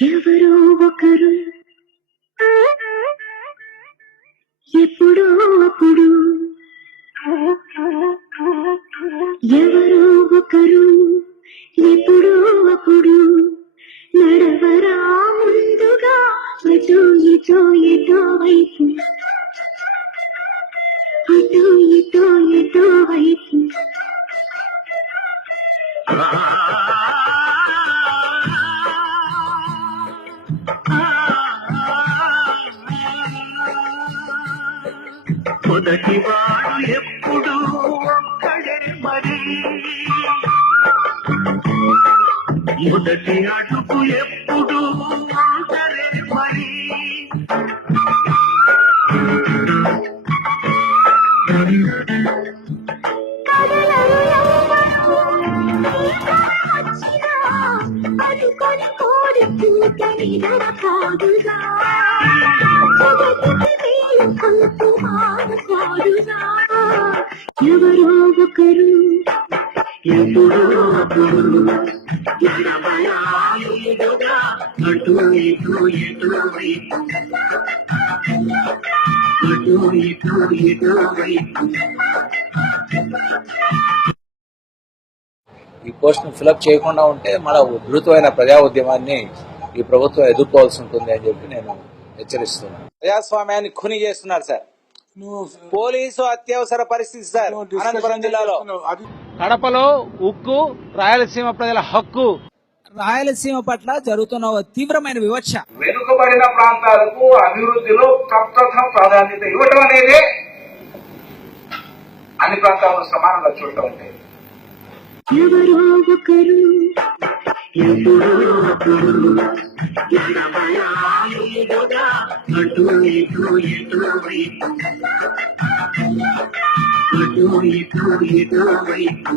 ఎవరో ఒకరు ఎప్పుడో అప్పుడు ఎవరో ఒకరు ఎప్పుడో అప్పుడు నడవరా ముందుగా అటు ఇటో ఎటో వైపు అటు ఇటో ఎటో వైపు మొదటి వాడు ఎప్పుడు ఒక్కడే మరి మొదటి అడుగు ఎప్పుడు ఒక్కడే మరి అనుకొని కోడి పూతని నరకాదుగా ఎవరో ఒకరు ఎప్పుడో అప్పుడు నడవయాలుగా అటు ఇటు ఎటు వైపు అటు ఇటు ఎటు వైపు. ఈ పోస్ట్ ను ఫిలప్ చేయకుండా ఉంటే మన ఉధృతమైన ప్రజా ఉద్యమాన్ని ఈ ప్రభుత్వం ఎదుర్కోవాల్సి ఉంటుంది అని చెప్పి నేను హెచ్చరిస్తున్నాను. ప్రజాస్వామ్యాన్ని ఖుని చేస్తున్నారు సార్. పోలీసు అత్యవసర పరిస్థితి సార్. అనంతపురం జిల్లాలో కడపలో ఉక్కు, రాయలసీమ ప్రజల హక్కు. రాయలసీమ పట్ల జరుగుతున్న తీవ్రమైన వివక్ష, వెనుకబడిన ప్రాంతాలకు అభివృద్ధిలో ప్రప్రథమ ప్రాధాన్యత ఇవ్వటం అనేది అన్ని ప్రాంతాలను సమానంగా చూడటం అంటే ఎవరో ఒకరు ఎప్పుడో అప్పుడు నడవయాలుగా అటు ఇటు ఎటు వైపు అటు ఇటు ఎటు వైపు.